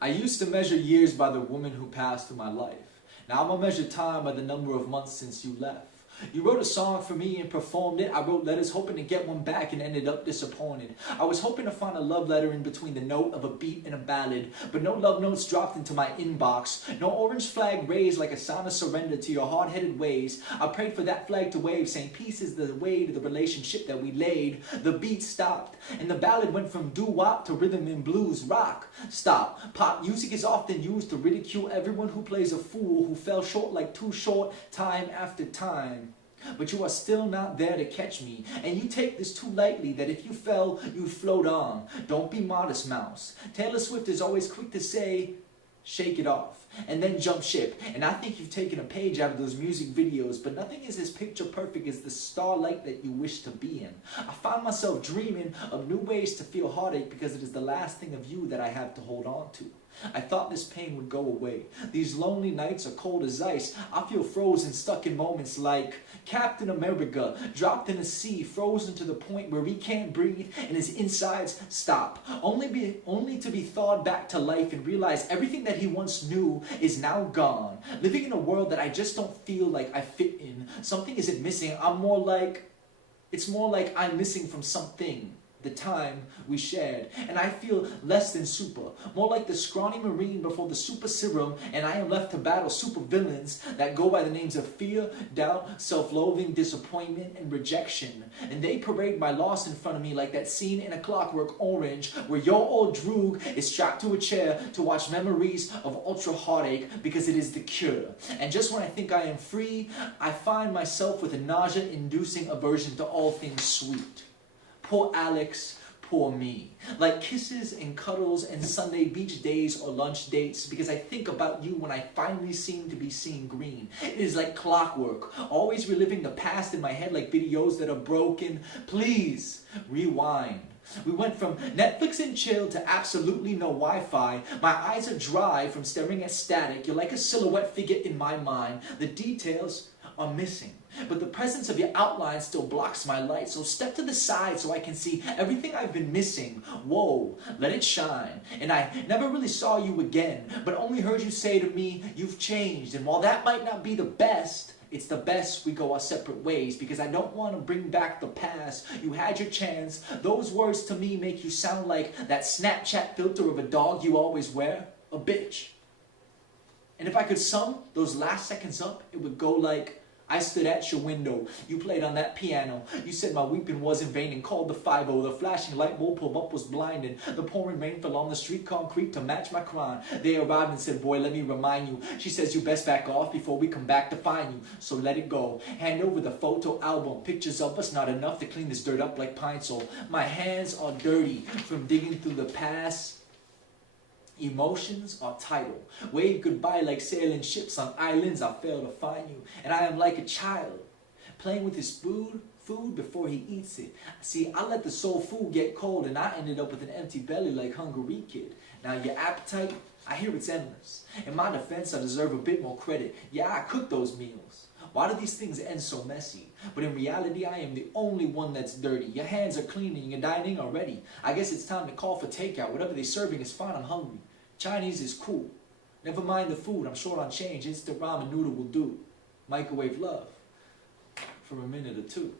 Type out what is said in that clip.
I used to measure years by the woman who passed through my life. Now I'm gonna measure time by the number of months since you left. You wrote a song for me and performed it. I wrote letters hoping to get one back and ended up disappointed. I was hoping to find a love letter in between the note of a beat and a ballad, but no love notes dropped into my inbox. No orange flag raised like a sign of surrender to your hard-headed ways. I prayed for that flag to wave, saying peace is the way to the relationship that we laid. The beat stopped, and the ballad went from doo-wop to rhythm and blues rock. Stop. Pop music is often used to ridicule everyone who plays a fool, who fell short like Too Short time after time. But you are still not there to catch me, and you take this too lightly, that if you fell, you'd float on. Don't be modest, mouse. Taylor Swift is always quick to say, shake it off, and then jump ship. And I think you've taken a page out of those music videos, but nothing is as picture perfect as the starlight that you wish to be in. I find myself dreaming of new ways to feel heartache because it is the last thing of you that I have to hold on to. I thought this pain would go away. These lonely nights are cold as ice. I feel frozen, stuck in moments like Captain America, dropped in the sea, frozen to the point where he can't breathe and his insides stop. Only to be thawed back to life and realize everything that he once knew is now gone. Living in a world that I just don't feel like I fit in. Something isn't missing. It's more like I'm missing from something. The time we shared, and I feel less than super, more like the scrawny marine before the super serum, and I am left to battle super villains that go by the names of fear, doubt, self-loathing, disappointment, and rejection. And they parade my loss in front of me like that scene in A Clockwork Orange where your old Droog is strapped to a chair to watch memories of ultra heartache because it is the cure. And just when I think I am free, I find myself with a nausea-inducing aversion to all things sweet. Poor Alex, poor me. Like kisses and cuddles and Sunday beach days or lunch dates, because I think about you when I finally seem to be seeing green. It is like clockwork, always reliving the past in my head like videos that are broken. Please, rewind. We went from Netflix and chill to absolutely no Wi-Fi. My eyes are dry from staring at static. You're like a silhouette figure in my mind. The details are missing, but the presence of your outline still blocks my light. So step to the side so I can see everything I've been missing. Whoa, let it shine. And I never really saw you again, but only heard you say to me, you've changed. And while that might not be the best, it's the best we go our separate ways, because I don't want to bring back the past. You had your chance. Those words to me make you sound like that Snapchat filter of a dog you always wear. A bitch. And if I could sum those last seconds up, it would go like, I stood at your window, you played on that piano, you said my weeping was in vain and called the 5-0, the flashing light bulb pulled up was blinding, the pouring rain fell on the street concrete to match my crime. They arrived and said, boy, let me remind you, she says you best back off before we come back to find you, so let it go. Hand over the photo album, pictures of us not enough to clean this dirt up like Pine Sol. My hands are dirty from digging through the past. Emotions are tidal. Wave goodbye like sailing ships on islands I fail to find you. And I am like a child, playing with his food before he eats it. See, I let the soul food get cold and I ended up with an empty belly like Hungry Kid. Now your appetite, I hear it's endless. In my defense, I deserve a bit more credit. Yeah, I cook those meals. Why do these things end so messy? But in reality, I am the only one that's dirty. Your hands are clean and you're dining already. I guess it's time to call for takeout. Whatever they're serving is fine, I'm hungry. Chinese is cool. Never mind the food, I'm short on change. Instant ramen noodle will do. Microwave love for a minute or two.